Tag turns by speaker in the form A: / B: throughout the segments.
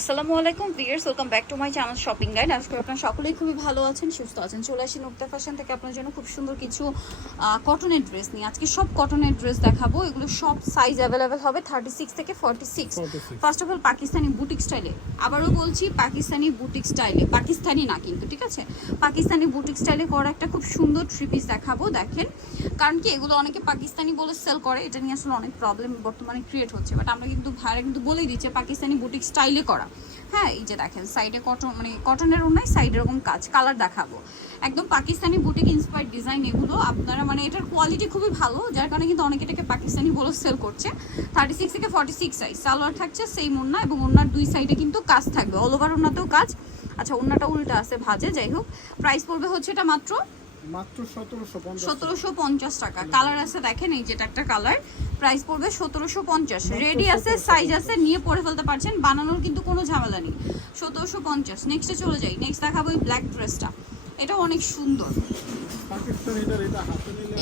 A: আসসালামু আলাইকুম viewers welcome back to my channel shopping guide আজকে আপনারা সকলেই খুবই ভালো আছেন সুস্থ আছেন। চলে আসি নুক্তা ফ্যাশন থেকে আপনার জন্য খুব সুন্দর কিছু কটনের ড্রেস নিয়ে। আজকে সব কটনের ড্রেস দেখাবো। এগুলো সব সাইজ অ্যাভেলেবেল হবে থার্টি সিক্স থেকে forty six
B: 46
A: first of all Pakistani boutique স্টাইলে আবারও বলছি পাকিস্তানি বুটিক স্টাইলে পাকিস্তানি না কিন্তু ঠিক আছে? পাকিস্তানি বুটিক স্টাইলে করা একটা খুব সুন্দর থ্রি পিস দেখাবো দেখেন। কারণ কি এগুলো অনেকে পাকিস্তানি বলে সেল করে এটা নিয়ে আসলে অনেক প্রবলেম বর্তমানে ক্রিয়েট হচ্ছে। বাট আমরা কিন্তু ভাইরা কিন্তু বলেই দিচ্ছে পাকিস্তানি বুটিক স্টাইলে করা। হ্যাঁ এই যে দেখেন সাইডে কটন মানে কটনের ওনাই সাইড এরকম কাজ কালার দেখাবো। একদম পাকিস্তানি বুটিক ইন্সপায়ার ডিজাইন এগুলো, আপনারা মানে এটার কোয়ালিটি খুবই ভালো, যার কারণে কিন্তু অনেকে এটাকে পাকিস্তানি বলে সেল করছে। থার্টি সিক্স থেকে ফর্টি সিক্স সাইজ সালোয়ার থাকছে সেই ওন্না এবং ওনার দুই সাইডে কিন্তু কাজ থাকবে অল ওভার ওনাতেও কাজ। আচ্ছা ওন্নাটা উল্টা আছে ভাজে, যাই হোক প্রাইস পড়বে হচ্ছে এটা মাত্র
B: মাত্র সতেরোশো পঞ্চাশ
A: সতেরোশো পঞ্চাশ টাকা। কালার আছে দেখেন এই যেটা একটা কালার প্রাইস পড়বে সতেরোশো পঞ্চাশ। রেডি আছে সাইজ আছে নিয়ে পরে ফেলতে পারছেন। বানানোর কিন্তু কোনো ঝামেলা নেই। সতেরোশো পঞ্চাশ। নেক্সটে চলে যাই। নেক্সট দেখাবো এই ব্ল্যাক ড্রেসটা এটা অনেক সুন্দর।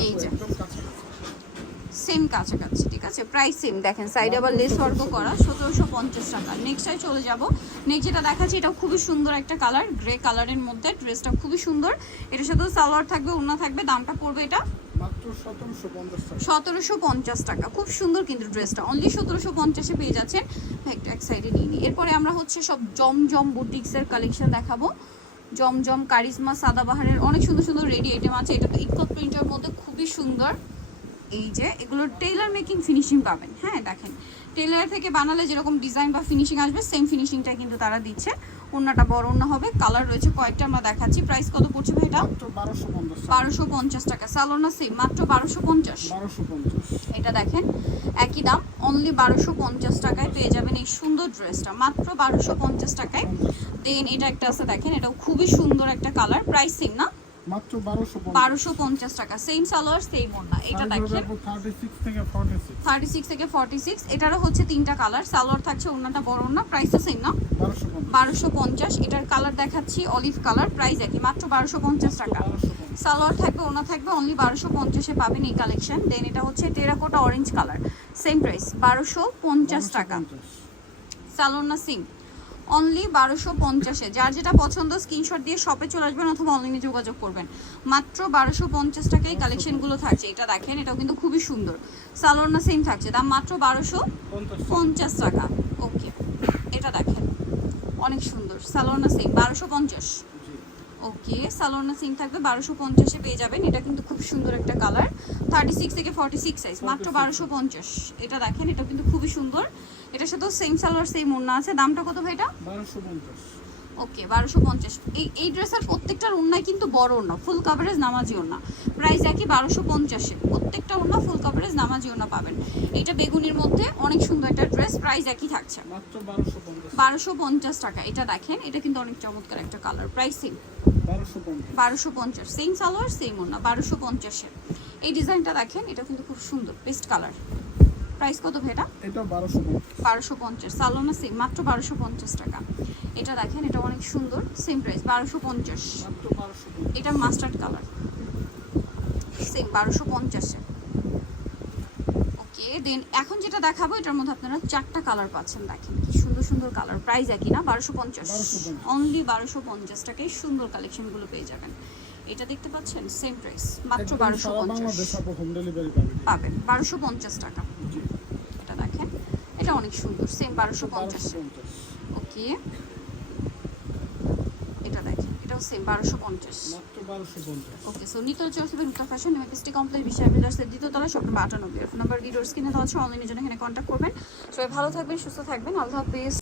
A: এই যে। সেম কাছাকাছি ঠিক আছে? প্রাইস সেম দেখেন সাইডে আবার লেস ওয়ার্কও করা সতেরোশো পঞ্চাশ টাকা। নেক্সটে চলে যাব। নেক্সট যেটা দেখাচ্ছি এটা খুবই সুন্দর একটা কালার গ্রে কালারের মধ্যে। ড্রেসটা খুবই সুন্দর। এটার সাথে সালোয়ার থাকবে ওড়না থাকবে দামটা পড়বে এটা
B: সতেরোশো পঞ্চাশ টাকা।
A: সতেরোশো পঞ্চাশ টাকা। খুব সুন্দর কিন্তু ড্রেসটা অনলি সতেরোশো পঞ্চাশে পেয়ে যাচ্ছেন। একটু এক সাইডে নিয়ে নিই। এরপরে আমরা হচ্ছে সব জমজম বুটিক্সের কালেকশন দেখাবো। জমজম কারিজমা সাদাবাহারের অনেক সুন্দর সুন্দর রেডি আইটেম আছে। এটা তো ইকত প্রিন্টের মধ্যে খুবই সুন্দর। এই যে এগুলো টেইলার মেকিং ফিনিশিং পাবেন। হ্যাঁ দেখেন। টেইলার থেকে বানালে যেরকম ডিজাইন বা ফিনিশিং আসবে সেম ফিনিশিংটা কিন্তু তারা দিচ্ছে। ওড়নাটা বড় ওড়না হবে। কালার রয়েছে কয়েকটা আমরা দেখাচ্ছি। প্রাইস কত পড়ছে ভাই এটা?
B: বারোশো পঞ্চাশ। টাকা
A: বারোশো পঞ্চাশ টাকা। সালোনা সেম মাত্র বারোশো পঞ্চাশ।
B: বারোশো পঞ্চাশ।
A: এটা দেখেন একই দাম। অনলি বারোশো পঞ্চাশ টাকায় পেয়ে যাবেন এই সুন্দর ড্রেসটা মাত্র বারোশো পঞ্চাশ টাকায়। দেন এটা একটা আছে দেখেন। এটাও খুবই সুন্দর একটা কালার প্রাইস সেম না?
B: মাত্র বারোশো
A: বারোশো পঞ্চাশ টাকা। সেম সালোয়ার সেম ওড়না এটা দেখেন।
B: থার্টি সিক্স থেকে ফর্টি সিক্স
A: থার্টি সিক্স থেকে ফর্টি সিক্স এটারও হচ্ছে তিনটা কালার সালোয়ার থাকছে ওড়নাটা বড় ওড়না। প্রাইসটা সেম না।
B: বারোশো পঞ্চাশ।
A: বারোশো পঞ্চাশ। এটার কালার দেখাচ্ছি অলিভ কালার প্রাইস একই। মাত্র বারোশো পঞ্চাশ টাকা। সালোয়ার থাকবে ওনা থাকবে অনলি বারোশো পঞ্চাশে পাবেন এই কালেকশন দেন এটা হচ্ছে terracotta orange colour same price বারোশো পঞ্চাশ টাকা। সালোয়ার না সিম অনলি বারোশো পঞ্চাশে। যার যেটা পছন্দ স্ক্রিনশট দিয়ে শপে চলে আসবেন অথবা অনলাইনে যোগাযোগ করবেন। মাত্র বারোশো পঞ্চাশ টাকায় কালেকশনগুলো থাকছে। এটা দেখেন এটাও কিন্তু খুবই সুন্দর। সালোয়ার না সেম থাকছে। দাম মাত্র বারোশো
B: পঞ্চাশ
A: টাকা। ওকে এটা দেখেন অনেক সুন্দর। সালোয়ার না সেম বারোশো পঞ্চাশ। ওকে সালোনা সিং থাকবে বারোশো পঞ্চাশে পেয়ে যাবেন। এটা কিন্তু খুব সুন্দর একটা কালার। থার্টি সিক্স থেকে ফর্টি সিক্স সাইজ মাত্র
B: 46
A: বারোশো পঞ্চাশ। এটা দেখেন এটা কিন্তু খুবই সুন্দর। এটার সাথেও সেম সালোয়ার সেম ওড়না আছে। দামটা কত ভাই এটা
B: বারোশো পঞ্চাশ।
A: ওকে বারোশো পঞ্চাশ। এই এই ড্রেসের প্রত্যেকটার ওড়নায় কিন্তু বড় ওড়না ফুল কাভারেজ নামাজি ওড়না। প্রাইস একই বারোশো পঞ্চাশে। প্রত্যেকটা ওড়না ফুল কাভারেজ নামাজি ওড়না পাবেন। এটা বেগুনির মধ্যে অনেক সুন্দর একটা ড্রেস প্রাইস একই থাকছে।
B: বারোশো পঞ্চাশ।
A: টাকা। এটা দেখেন এটা কিন্তু অনেক চমৎকার একটা কালার। প্রাইস সেম
B: বারোশো পঞ্চাশ।
A: সেম সালোয়ার সেম ওনা বারোশো পঞ্চাশে। এই ডিজাইনটা দেখেন এটা কিন্তু খুব সুন্দর পেস্ট কালার প্রাইস কত ভেটা
B: বারোশো
A: বারোশো পঞ্চাশ। সালোনা সেম মাত্র বারোশো পঞ্চাশ টাকা। এটা দেখেন এটা অনেক সুন্দর সেম প্রাইস বারোশো পঞ্চাশ। এটা মাস্টার্ড কালার সেম বারোশো পঞ্চাশে। ওকে দেন এখন যেটা দেখাবো এটার মধ্যে আপনারা চারটা কালার পাচ্ছেন দেখেন কি সুন্দর সুন্দর কালার প্রাইস একই না? বারোশো পঞ্চাশ। অনলি বারোশো পঞ্চাশ টাকায় সুন্দর কালেকশনগুলো পেয়ে যাবেন। এটা দেখতে পাচ্ছেন সেম প্রাইস মাত্র বারোশো পঞ্চাশ।
B: পাবেন।
A: বারোশো পঞ্চাশ টাকা এটা দেখেন এটা অনেক সুন্দর সেম বারোশো পঞ্চাশ। ওকে এটা দেখেন এটাও সেম বারোশো পঞ্চাশ। ফ্যাশন বিষয়। দেওয়া আছে। এখানে কন্ট্যাক্ট করবেন। ভালো থাকবেন সুস্থ থাকবেন। আল্লাহ হাফিজ।